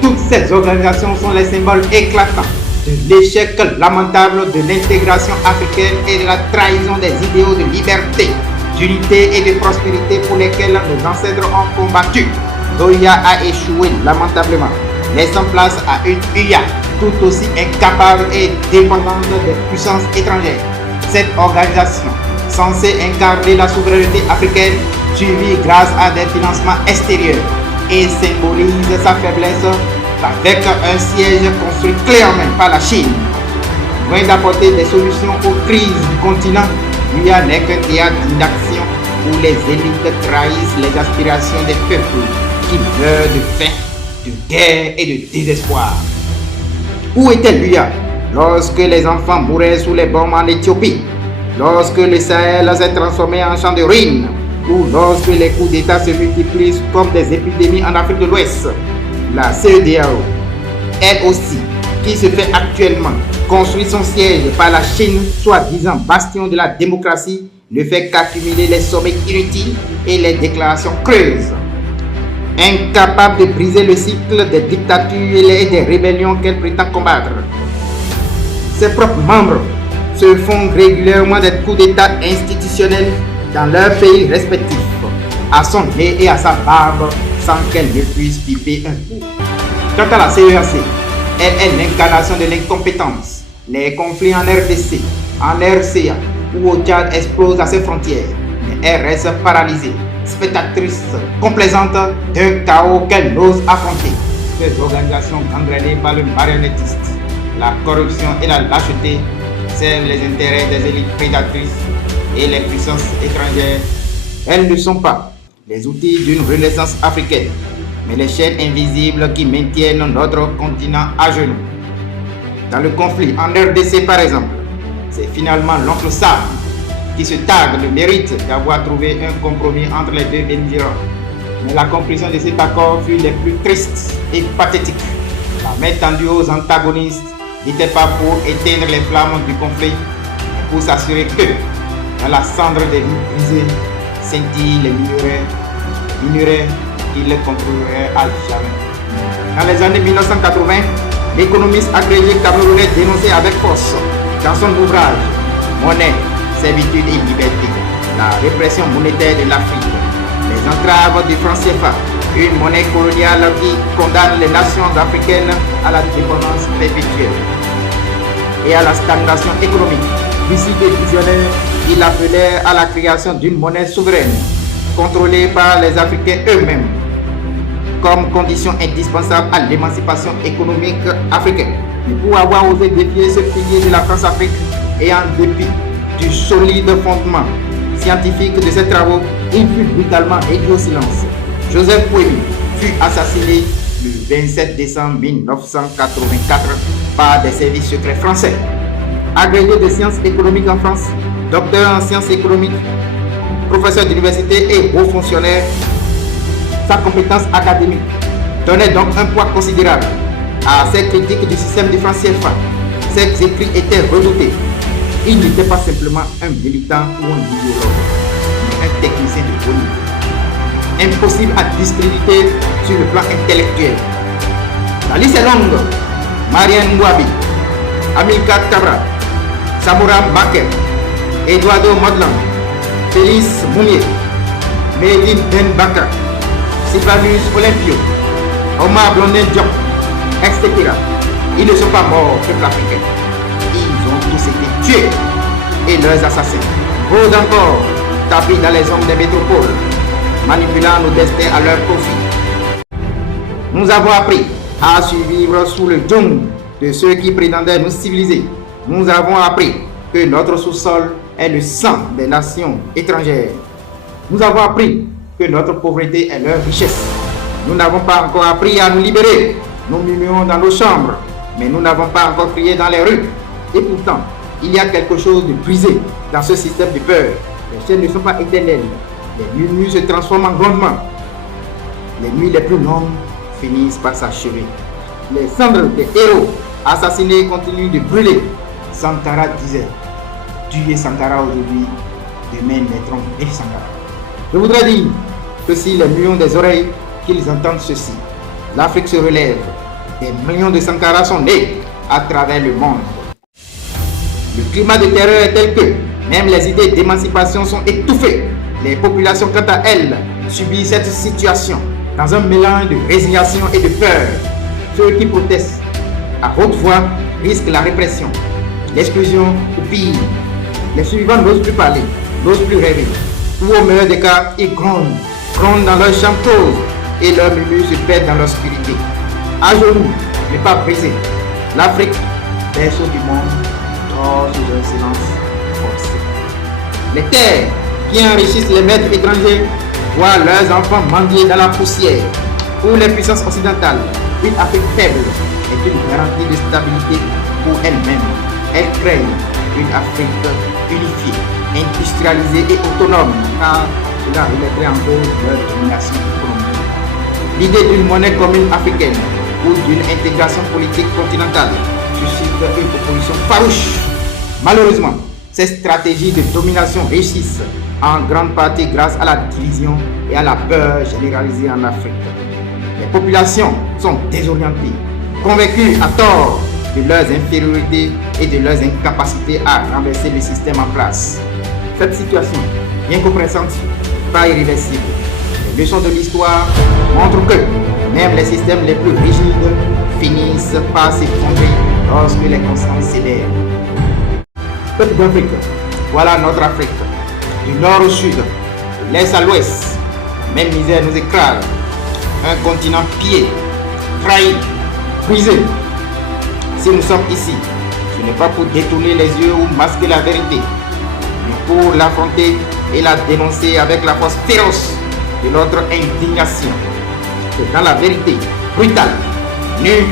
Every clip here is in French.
Toutes ces organisations sont les symboles éclatants de l'échec lamentable de l'intégration africaine et de la trahison des idéaux de liberté, d'unité et de prospérité pour lesquels nos ancêtres ont combattu. L'OUA a échoué lamentablement, laissant place à une UA tout aussi incapable et dépendante des puissances étrangères. Cette organisation, censée incarner la souveraineté africaine, survit grâce à des financements extérieurs et symbolise sa faiblesse avec un siège construit clairement par la Chine. Loin d'apporter des solutions aux crises du continent, l'UA n'est qu'un théâtre d'inaction où les élites trahissent les aspirations des peuples qui meurent de faim, de guerre et de désespoir. Où était l'UA lorsque les enfants mouraient sous les bombes en Éthiopie, lorsque le Sahel s'est transformé en champ de ruines, ou lorsque les coups d'État se multiplient comme des épidémies en Afrique de l'Ouest? La CEDEAO, elle aussi, qui se fait actuellement construire son siège par la Chine, soi-disant bastion de la démocratie, ne fait qu'accumuler les sommets inutiles et les déclarations creuses. Incapable de briser le cycle des dictatures et des rébellions qu'elle prétend combattre. Ses propres membres se font régulièrement des coups d'État institutionnels dans leurs pays respectifs, à son nez et à sa barbe, sans qu'elle ne puisse piper un mot. Quant à la CEAC, elle est l'incarnation de l'incompétence. Les conflits en RDC, en RCA ou au Tchad explosent à ses frontières, mais elle reste paralysée, spectatrice complaisante d'un chaos qu'elle n'ose affronter. Ces organisations gangrénées par le marionnettiste, la corruption et la lâcheté servent les intérêts des élites prédatrices et les puissances étrangères. Elles ne sont pas les outils d'une renaissance africaine, mais les chaînes invisibles qui maintiennent notre continent à genoux. Dans le conflit en RDC par exemple, c'est finalement l'oncle Sam qui se targue le mérite d'avoir trouvé un compromis entre les deux belligérants. Mais la conclusion de cet accord fut les plus tristes et pathétiques. La main tendue aux antagonistes n'était pas pour éteindre les flammes du conflit, mais pour s'assurer que, dans la cendre des vies brisées, scintillent les minerais qui les contrôleraient à jamais. Dans les années 1980, l'économiste agrégé camerounais dénonçait avec force, dans son ouvrage Monnaie, servitude et liberté, la répression monétaire de l'Afrique, les entraves du franc CFA, une monnaie coloniale qui condamne les nations africaines à la dépendance perpétuelle et à la stagnation économique. D'ici des visionnaires, il appelait à la création d'une monnaie souveraine, contrôlée par les Africains eux-mêmes, comme condition indispensable à l'émancipation économique africaine. Et pour avoir osé défier ce pilier de la France-Afrique et en dépit du solide fondement scientifique de ses travaux, il fut brutalement réduit au silence. Joseph Pouémy fut assassiné le 27 décembre 1984 par des services secrets français. Agrégé de sciences économiques en France, docteur en sciences économiques, professeur d'université et haut fonctionnaire, sa compétence académique donnait donc un poids considérable à ses critiques du système du franc CFA. Ses écrits étaient redoutés. Il n'était pas simplement un militant ou un idéologue, mais un technicien de haut niveau. Impossible à discréditer sur le plan intellectuel. La liste est longue. Marianne Mouabi, Amilcar Cabral, Samora Mbaké, Eduardo Modlon, Félix Moumier, Medine Ben Bakar, Sylvanus Olympio, Omar Blondin Diop, etc. Ils ne sont pas morts, peuple africain. Ils ont tous été tués et leurs assassins rôdent encore, tapis dans les ombres des métropoles, manipulant nos destins à leur profit. Nous avons appris à survivre sous le djung de ceux qui prétendaient nous civiliser. Nous avons appris que notre sous-sol est le sang des nations étrangères. Nous avons appris que notre pauvreté est leur richesse. Nous n'avons pas encore appris à nous libérer. Nous murmurons dans nos chambres, mais nous n'avons pas encore crié dans les rues. Et pourtant, il y a quelque chose de brisé dans ce système de peur. Les chaînes ne sont pas éternelles. Les murmures se transforment en grondements. Les nuits les plus longues finissent par s'achever. Les cendres des héros assassinés continuent de brûler. Sankara disait: tuer Sankara aujourd'hui, demain naîtront des Sankara. Je voudrais dire que si les millions des oreilles qu'ils entendent ceci, l'Afrique se relève, des millions de Sankara sont nés à travers le monde. Le climat de terreur est tel que même les idées d'émancipation sont étouffées. Les populations, quant à elles, subissent cette situation dans un mélange de résignation et de peur. Ceux qui protestent à haute voix risquent la répression, l'exclusion ou pire. Les suivants n'osent plus parler, n'osent plus rêver. Ou au meilleur des cas, ils grondent dans leur champ close et leurs murmures se perdent dans l'obscurité. À genoux, mais pas brisés, l'Afrique, berceau du monde, dort sous un silence forcé. Les terres qui enrichissent les maîtres étrangers voient leurs enfants mendier dans la poussière. Pour les puissances occidentales, une Afrique faible est une garantie de stabilité pour elle-même. Elles craignent une Afrique unifiée, industrialisée et autonome, car cela remettrait en cause leur domination économique. L'idée d'une monnaie commune africaine ou d'une intégration politique continentale suscite une opposition farouche. Malheureusement, ces stratégies de domination réussissent en grande partie grâce à la division et à la peur généralisée en Afrique. Les populations sont désorientées, convaincues à tort de leurs infériorités et de leurs incapacités à renverser le système en place. Cette situation, bien que pressentie, pas irréversible. Les leçons de l'histoire montrent que même les systèmes les plus rigides finissent par s'effondrer lorsque les consciences s'élèvent. Peuple d'Afrique, voilà notre Afrique. Du nord au sud, de l'est à l'ouest, même misère nous écrase. Un continent pillé, trahi, brisé. Si nous sommes ici, ce n'est pas pour détourner les yeux ou masquer la vérité, mais pour l'affronter et la dénoncer avec la force féroce de notre indignation. Que dans la vérité brutale, nulle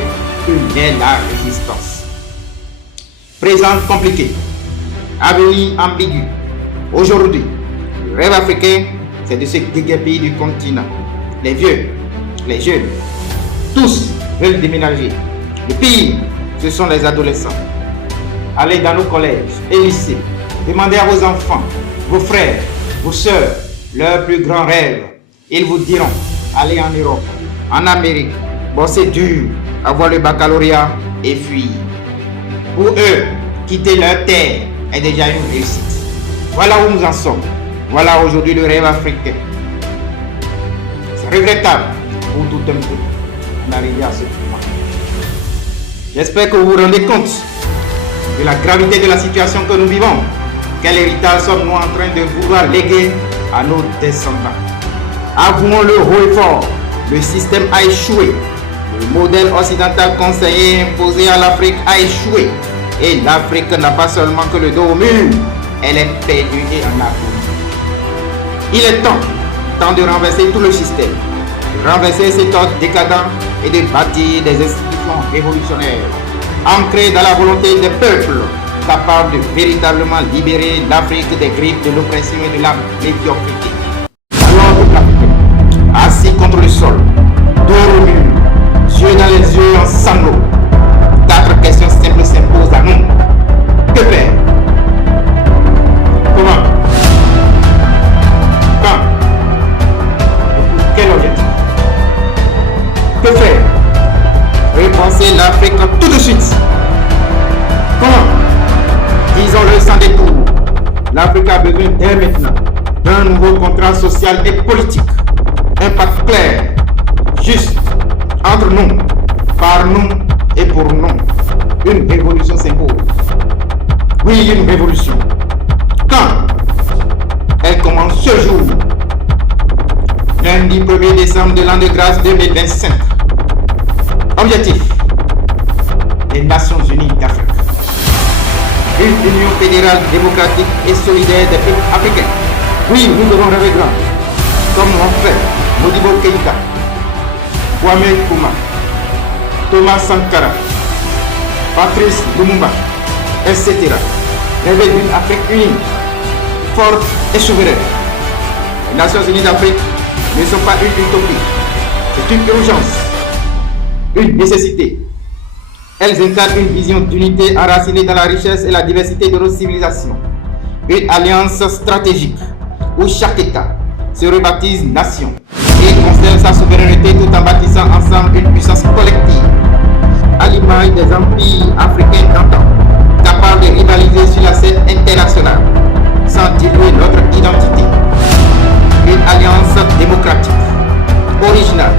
n'est la résistance. Présent compliqué, avenir ambigu. Aujourd'hui, le rêve africain, c'est de se déguerpir du continent. Les vieux, les jeunes, tous veulent déménager. Le pire, ce sont les adolescents. Allez dans nos collèges et lycées, demandez à vos enfants, vos frères, vos sœurs, leur plus grand rêve. Ils vous diront, allez en Europe, en Amérique, bosser dur, avoir le baccalauréat et fuir. Pour eux, quitter leur terre est déjà une réussite. Voilà où nous en sommes. Voilà aujourd'hui le rêve africain. C'est regrettable pour tout un peu d'arriver à ce point. J'espère que vous vous rendez compte de la gravité de la situation que nous vivons. Quel héritage sommes-nous en train de vouloir léguer à nos descendants? Avouons-le haut et fort, le système a échoué. Le modèle occidental conseillé et imposé à l'Afrique a échoué. Et l'Afrique n'a pas seulement que le dos au mur, elle est perdue et en agonie. Il est temps de renverser tout le système, de renverser cet ordre décadent et de bâtir des institutions révolutionnaires, ancrées dans la volonté des peuples, capables de véritablement libérer l'Afrique des griffes de l'oppression et de la médiocrité. Alors que l'Afrique, assis contre le sol, dos au mur, yeux dans les yeux en sanglots, 4 questions simples s'imposent à nous. Que faire? Comment? Quand? Et pour quel objectif? Que faire? Repenser l'Afrique tout de suite. Comment? Disons-le sans détour. L'Afrique a besoin dès maintenant d'un nouveau contrat social et politique. Un pacte clair, juste, entre nous, par nous et pour nous. Une révolution s'impose. Oui, une révolution. Quand? Elle commence ce jour. Lundi 1er décembre de l'an de grâce 2025. Objectif: les Nations Unies d'Afrique. Une union fédérale démocratique et solidaire des peuples africains. Oui, nous devons rêver grand. Comme l'ont fait Modibo Keïta, Kwame Nkrumah, Thomas Sankara, Patrice Lumumba, etc. Rêver d'une Afrique unie, forte et souveraine. Les Nations Unies d'Afrique ne sont pas une utopie, c'est une urgence, une nécessité. Elles incarnent une vision d'unité enracinée dans la richesse et la diversité de nos civilisations. une alliance stratégique où chaque État se rebaptise nation et conserve sa souveraineté tout en bâtissant ensemble une puissance collective, à l'image des empires africains d'antan, capables de rivaliser sur la scène internationale sans diluer notre identité. Une alliance démocratique, originale,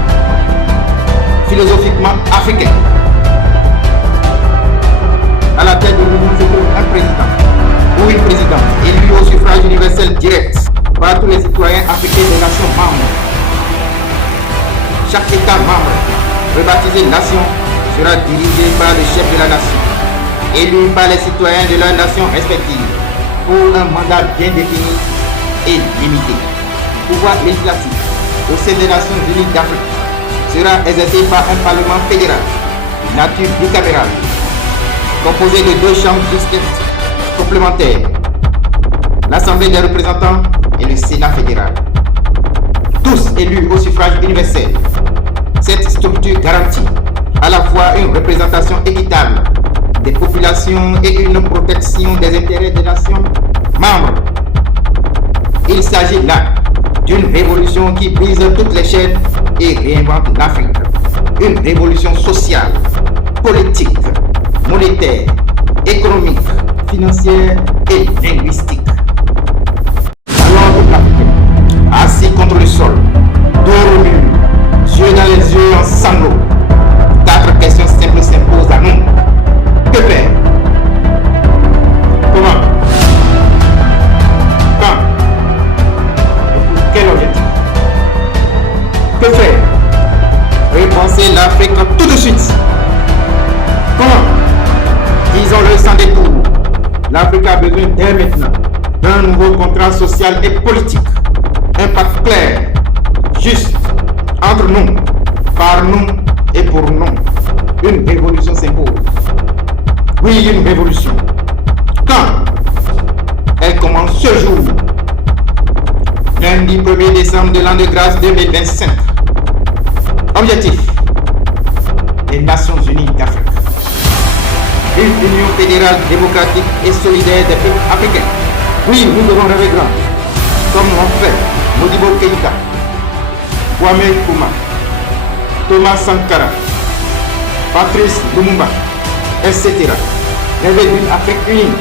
philosophiquement africaine. À la tête de l'Union se trouve un président ou une présidente élu au suffrage universel direct par tous les citoyens africains des nations membres. Chaque État membre, rebaptisé nation, sera dirigé par le chef de la nation, élu par les citoyens de leur nation respective pour un mandat bien défini et limité. Le pouvoir législatif au sein des Nations Unies d'Afrique sera exercé par un parlement fédéral, nature bicamérale, composé de 2 chambres distinctes complémentaires, l'Assemblée des représentants et le Sénat fédéral. Tous élus au suffrage universel, cette structure garantit à la fois une représentation équitable des populations et une protection des intérêts des nations membres. Il s'agit là d'une révolution qui brise toutes les chaînes et réinvente l'Afrique. Une révolution sociale, politique, monétaire, économique, financière et linguistique. Alors que l'Africain, assis contre le sol, dos au mur, yeux dans les yeux en sanglots, 4 questions simples s'imposent à nous. Que faire? Comment? Quand? Et pour quel objectif? Que faire? Repenser l'Afrique tout de suite. Comment? Disons-le sans détour. L'Afrique a besoin dès maintenant d'un nouveau contrat social et politique. Un pacte clair, juste, entre nous, par nous et pour nous. Une révolution s'impose. Oui, une révolution. Quand? Elle commence ce jour. Lundi 1er décembre de l'an de grâce 2025. Objectif: les Nations Unies d'Afrique. Une union fédérale démocratique et solidaire des peuples africains. Oui, nous devons rêver grand, comme l'ont fait Modibo Keïta, Kwame Nkrumah, Thomas Sankara, Patrice Lumumba, etc. Rêver d'une Afrique unie,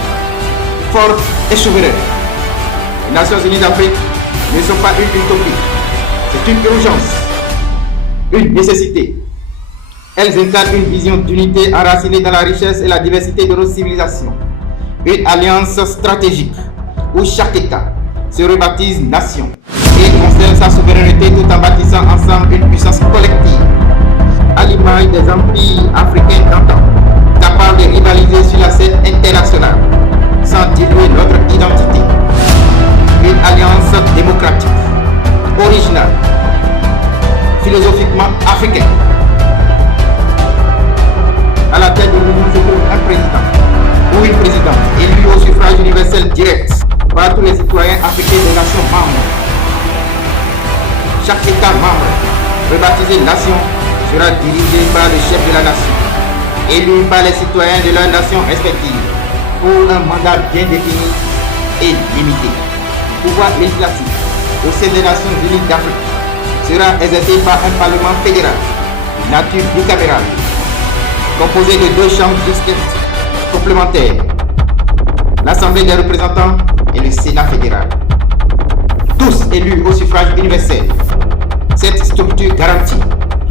forte et souveraine. Les Nations Unies d'Afrique ne sont pas une utopie, c'est une urgence, une nécessité. Elles incarnent une vision d'unité enracinée dans la richesse et la diversité de nos civilisations. Une alliance stratégique où chaque État se rebaptise nation et conserve sa souveraineté tout en bâtissant ensemble une puissance collective, à l'image des empires africains d'antan, capables de rivaliser sur la scène internationale sans diluer notre identité. Une alliance démocratique, originale, philosophiquement africaine. À la tête de l'Union se trouve un président ou une présidente élu au suffrage universel direct par tous les citoyens africains des nations membres. Chaque État membre, rebaptisé nation, sera dirigé par le chef de la nation, élu par les citoyens de leur nation respective pour un mandat bien défini et limité. Le pouvoir législatif au sein des Nations Unies d'Afrique sera exercé par un parlement fédéral, nature bicamérale, composé de 2 chambres distinctes complémentaires, l'Assemblée des représentants et le Sénat fédéral. Tous élus au suffrage universel, cette structure garantit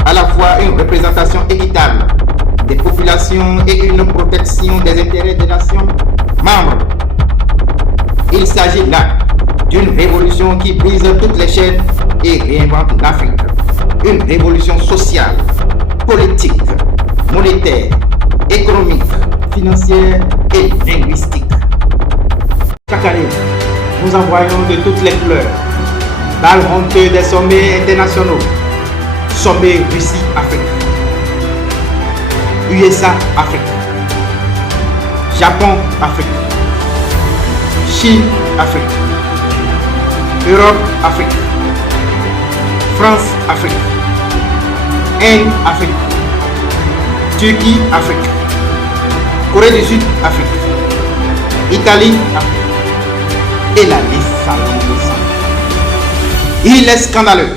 à la fois une représentation équitable des populations et une protection des intérêts des nations membres. Il s'agit là d'une révolution qui brise toutes les chaînes et réinvente l'Afrique. Une révolution sociale, politique, monétaire, économique, financière et linguistique. Chaque année, nous envoyons de toutes les couleurs, balles honteux des sommets internationaux, sommet Russie-Afrique, USA-Afrique, Japon-Afrique, Chine-Afrique, Europe-Afrique, France-Afrique, Inde-Afrique, Turquie-Afrique, Corée du Sud-Afrique, Italie-Afrique, et la liste s'allonge sans. Il est scandaleux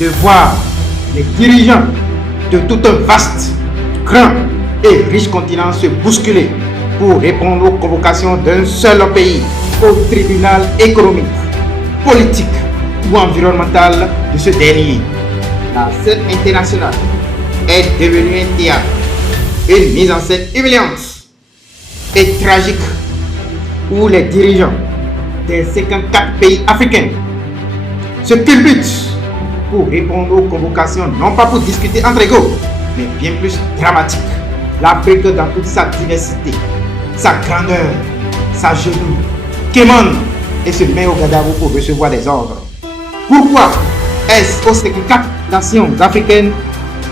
de voir les dirigeants de tout un vaste, grand et riche continent se bousculer pour répondre aux convocations d'un seul pays au tribunal économique, politique ou environnemental de ce dernier. La scène internationale est devenue un théâtre, une mise en scène humiliante et tragique où les dirigeants des 54 pays africains se culbutent pour répondre aux convocations, non pas pour discuter entre égaux, mais bien plus dramatique. L'Afrique dans toute sa diversité, sa grandeur, sa jeunesse, quémande et se met au gadabo pour recevoir des ordres. Pourquoi est-ce aux 54 nations africaines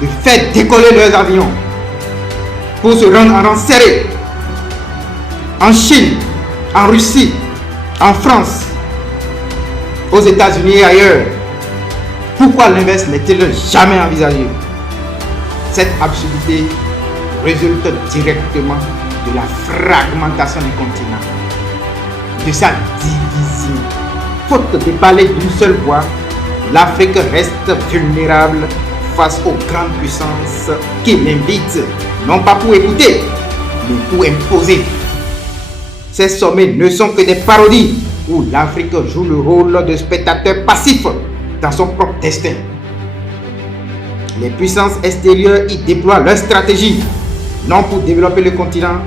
de faire décoller leurs avions pour se rendre en rang serré en Chine, en Russie, en France, aux États-Unis et ailleurs? Pourquoi l'inverse n'est-il jamais envisagé? Cette absurdité résulte directement de la fragmentation du continent, de sa division. Faute de parler d'une seule voix, l'Afrique reste vulnérable face aux grandes puissances qui l'invitent, non pas pour écouter, mais pour imposer. Ces sommets ne sont que des parodies où l'Afrique joue le rôle de spectateur passif dans son propre destin. Les puissances extérieures y déploient leur stratégie, non pour développer le continent,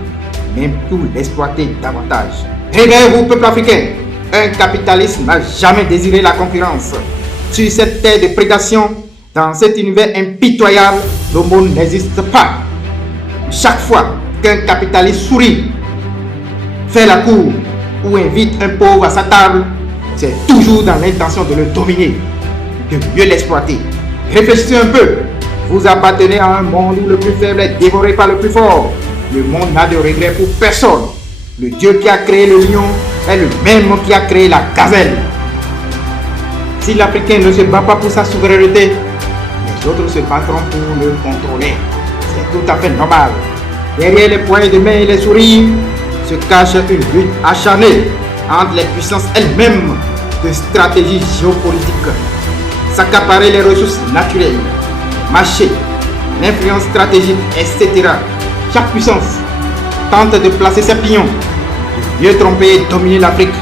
mais pour l'exploiter davantage. Réveillez-vous, peuple africain! Un capitaliste n'a jamais désiré la concurrence. Sur cette terre de prédation, dans cet univers impitoyable, le monde n'existe pas. Chaque fois qu'un capitaliste sourit, fait la cour ou invite un pauvre à sa table, c'est toujours dans l'intention de le dominer, de mieux l'exploiter. Réfléchissez un peu. Vous appartenez à un monde où le plus faible est dévoré par le plus fort. Le monde n'a de regret pour personne. Le Dieu qui a créé le lion est le même qui a créé la gazelle. Si l'Africain ne se bat pas pour sa souveraineté, les autres se battront pour le contrôler. C'est tout à fait normal. Derrière les poignées de main et les sourires se cache une lutte acharnée entre les puissances elles-mêmes de stratégie géopolitique. S'accaparer les ressources naturelles, marché, l'influence stratégique, etc. Chaque puissance tente de placer ses pions, de mieux tromper et dominer l'Afrique,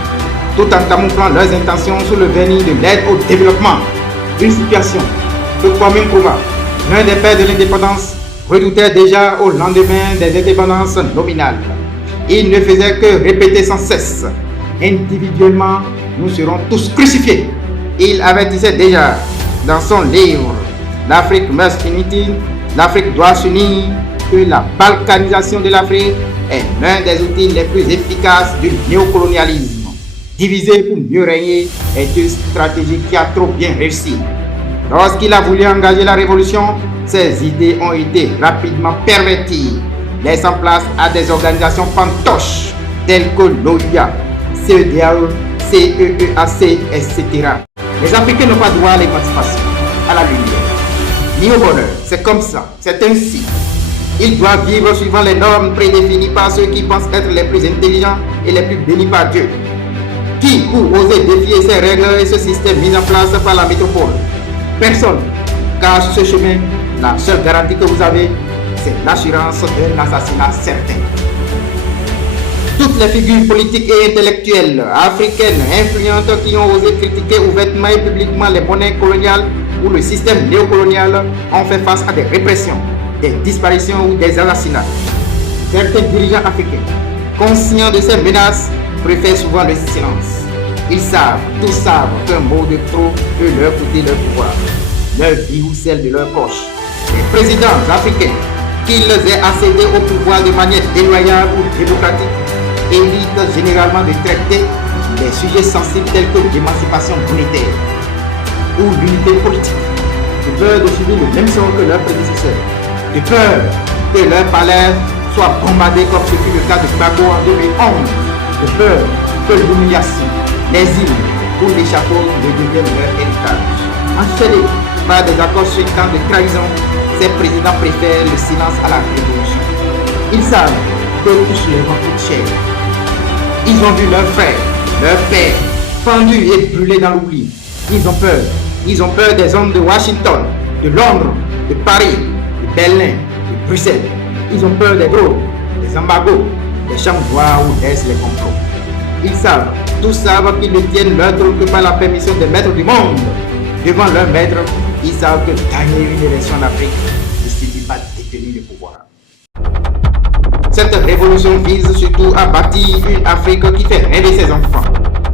tout en camouflant leurs intentions sous le vernis de l'aide au développement. Une situation que Kwame Nkrumah, l'un des pères de l'indépendance, redoutait déjà au lendemain des indépendances nominales. Il ne faisait que répéter sans cesse: individuellement, nous serons tous crucifiés. Il avertissait déjà dans son livre L'Afrique must unity, l'Afrique doit s'unir, que la balkanisation de l'Afrique est l'un des outils les plus efficaces du néocolonialisme. Diviser pour mieux régner est une stratégie qui a trop bien réussi. Lorsqu'il a voulu engager la révolution, ses idées ont été rapidement perverties, laissant place à des organisations fantoches telles que l'OUA, CEDEAO, CEEAC, etc. Les Africains n'ont pas droit à l'émancipation, à la lumière, ni au bonheur. C'est comme ça, c'est ainsi. Ils doivent vivre suivant les normes prédéfinies par ceux qui pensent être les plus intelligents et les plus bénis par Dieu. Qui, pour oser défier ces règles et ce système mis en place par la métropole? Personne. Car sur ce chemin, la seule garantie que vous avez, c'est l'assurance d'un assassinat certain. Toutes les figures politiques et intellectuelles africaines influentes qui ont osé critiquer ouvertement et publiquement les monnaies coloniales ou le système néocolonial ont fait face à des répressions, des disparitions ou des assassinats. Certains dirigeants africains, conscients de ces menaces, préfèrent souvent le silence. Ils savent, tous savent qu'un mot de trop peut leur coûter leur pouvoir, leur vie ou celle de leur poche. Les présidents africains, qu'ils aient accédé au pouvoir de manière déloyale ou démocratique, évitent généralement de traiter des sujets sensibles tels que l'émancipation monétaire ou l'unité politique, de peur de subir le même sort que leurs prédécesseurs, de peur que leur palais soit bombardé comme ce fut le cas de Gbagbo en 2011, de peur que l'humiliation, l'exil ou l'échafaud ne deviennent leur héritage. Enchaînés par des accords fréquents de trahison, ces présidents préfèrent le silence à la révolution. Ils savent que touche les vents coûte cher. Ils ont vu leurs frères, Leur père, pendu et brûlé dans l'oubli. Ils ont peur. Ils ont peur des hommes de Washington, de Londres, de Paris, de Berlin, de Bruxelles. Ils ont peur des drogues, des embargos, des chambres noires où naissent les complots. Ils savent, tous savent qu'ils ne tiennent leur trône que par la permission des maîtres du monde. Devant leur maître, ils savent que gagner une élection en Afrique ne signifie pas détenir le pouvoir. Cette révolution vise surtout à bâtir une Afrique qui fait rêver ses enfants,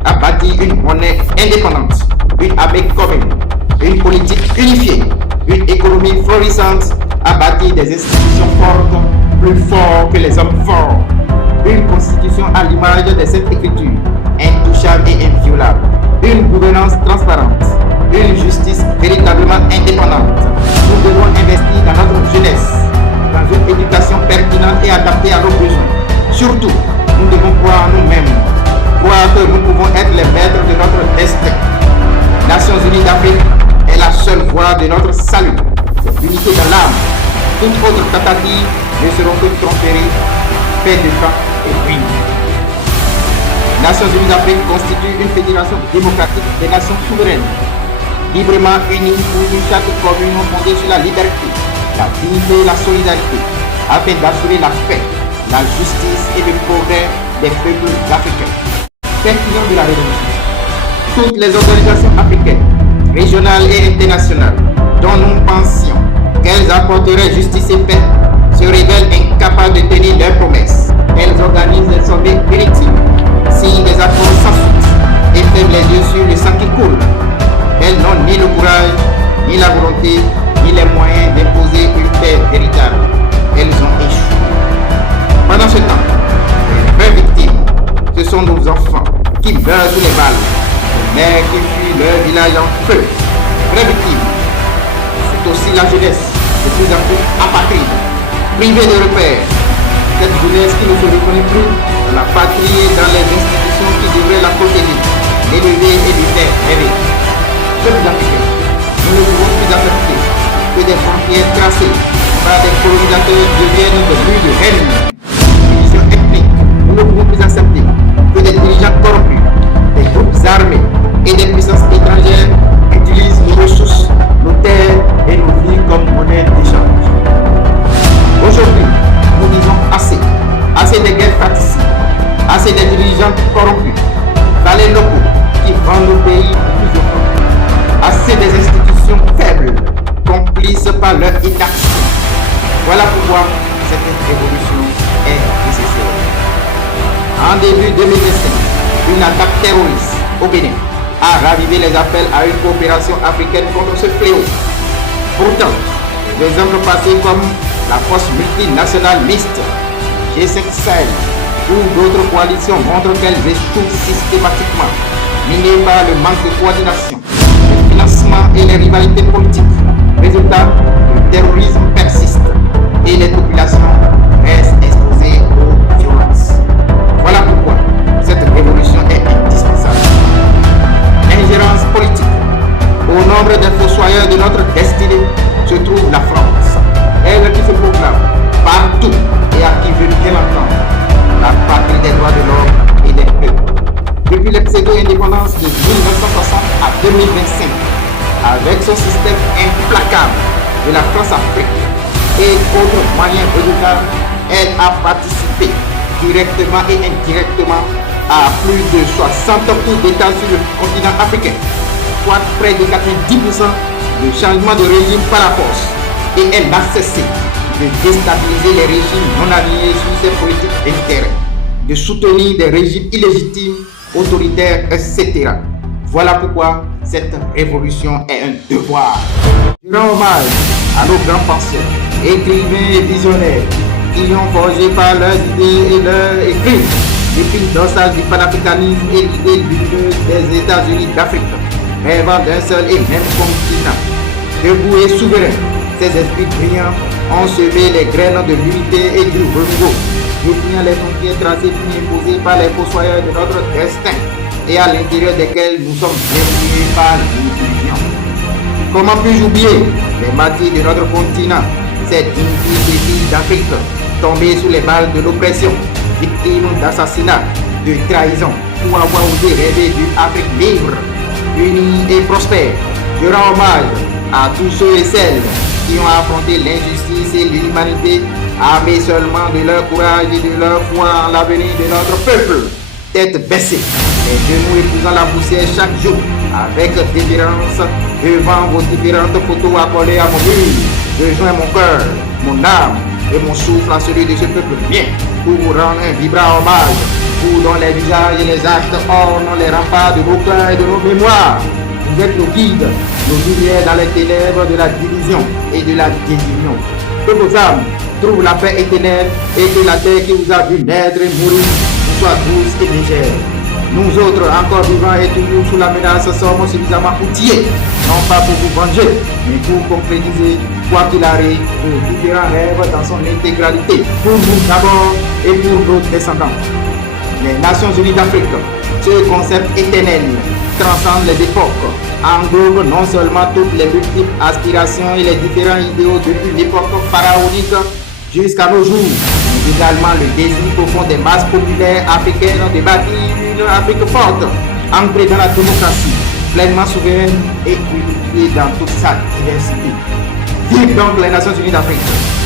à bâtir une monnaie indépendante, une armée commune, une politique unifiée, une économie florissante, à bâtir des institutions fortes, plus fortes que les hommes forts, une constitution à l'image des Saintes Écritures, intouchable et inviolable, une gouvernance transparente, une justice véritablement indépendante. Nous devons investir dans notre jeunesse, dans une éducation pertinente et adaptée à nos besoins. Surtout, nous devons croire en nous-mêmes, croire que nous pouvons être les maîtres de notre destin. Nations Unies d'Afrique est la seule voie de notre salut. C'est l'unité dans l'âme. Toute autre tentative ne seront que tromperies, perte de temps et ruine. Nations Unies d'Afrique constitue une fédération démocratique des nations souveraines, librement unies pour une charte commune fondée sur la liberté, la dignité et la solidarité, afin d'assurer la paix, la justice et le progrès des peuples africains. Pertinent de la révolution. Toutes les organisations africaines, régionales et internationales, dont nous pensions qu'elles apporteraient justice et paix, se révèlent incapables de tenir leurs promesses. Elles organisent des sommets inutiles, signent des accords sans suite et ferment les yeux sur le sang qui coule. Elles n'ont ni le courage, ni la volonté, ni les moyens d'imposer une paix véritable. Elles ont échoué. Pendant ce temps, les vraies victimes, ce sont nos enfants qui meurent sous les balles, les mères qui fuient leur village en feu. Vraies victimes, c'est aussi la jeunesse, de plus en plus apatride, privée de repères. Cette jeunesse qui ne se reconnaît plus dans la patrie et dans les institutions qui devraient la protéger, l'élever et lui faire rêver. Peuples africains, nous ne pouvons plus accepter que des frontières tracées par des colonisateurs deviennent des murs de haine, division ethnique. Nous ne pouvons plus accepter que des dirigeants corrompus, des groupes armés et des puissances étrangères utilisent nos ressources, nos terres et nos vies comme monnaie d'échange. Aujourd'hui, nous disons assez des guerres fratricides, assez des dirigeants corrompus, valets locaux qui vendent nos pays plus au fond, assez des institutions faibles, complices par leur inaction. Voilà pourquoi cette révolution est nécessaire. En début 2025, une attaque terroriste au Bénin a ravivé les appels à une coopération africaine contre ce fléau. Pourtant, des exemples passés comme la force multinationale mixte, G5 Sahel ou d'autres coalitions montrent qu'elles échouent systématiquement, minées par le manque de coordination, le financement et les rivalités politiques. Résultat, le terrorisme persiste et les populations restent exposées aux violences. Voilà pourquoi cette révolution est indispensable. Ingérence politique. Au nombre des fossoyeurs de notre destinée se trouve la France, elle qui se proclame partout et à qui veut bien entendre la patrie des droits de l'homme et des peuples. Depuis les pseudo-indépendances de 1960 à 2025, avec son système implacable de la France-Afrique et autres moyens redoutables, elle a participé directement et indirectement à plus de 60 coups d'État sur le continent africain, soit près de 90% de changement de régime par la force. Et elle n'a cessé de déstabiliser les régimes non alignés sur ses politiques d'intérêt, de soutenir des régimes illégitimes, autoritaires, etc. Voilà pourquoi cette révolution est un devoir. Je rends hommage à nos grands penseurs, écrivains et visionnaires qui ont forgé par leurs idées et leurs écrits l'épine dorsale du panafricanisme et l'idée lumineuse des États-Unis d'Afrique, rêvant d'un seul et même continent. Debout et souverain, ces esprits brillants ont semé les graines de l'unité et du renouveau, défiant les frontières tracées puis imposées par les fossoyeurs de notre destin et à l'intérieur desquels nous sommes verrouillés par l'illusion. Comment puis-je oublier les martyrs de notre continent, ces dignes filles d'Afrique, tombées sous les balles de l'oppression, victimes d'assassinats, de trahison pour avoir osé rêver d'une Afrique libre, unie et prospère. Je rends hommage à tous ceux et celles qui ont affronté l'injustice et l'inhumanité, armés seulement de leur courage et de leur foi en l'avenir de notre peuple. Tête baissée, les genoux épousant la poussière chaque jour, avec déférence devant vos différentes photos accolées à mon mur. Je joins mon cœur, mon âme et mon souffle à celui de ce peuple mien pour vous rendre un vibrant hommage, vous dont les visages et les actes ornent les remparts de nos cœurs et de nos mémoires. Vous êtes nos guides, nos lumières dans les ténèbres de la division et de la désunion. Que vos âmes trouvent la paix éternelle et que la terre qui vous a vu naître et mourir vous soit douce et légère. Nous autres, encore vivants et toujours sous la menace, sommes suffisamment outillés, non pas pour vous venger, mais pour concrétiser, quoi qu'il arrive, nos différents rêves dans son intégralité, pour nous d'abord et pour nos descendants. Les Nations Unies d'Afrique, ce concept éternel transcende les époques, englobe non seulement toutes les multiples aspirations et les différents idéaux depuis l'époque pharaonique jusqu'à nos jours, mais également le désir profond des masses populaires africaines de bâtir une Afrique forte, ancrée dans la démocratie, pleinement souveraine et unifiée dans toute sa diversité. Vive donc les Nations Unies d'Afrique!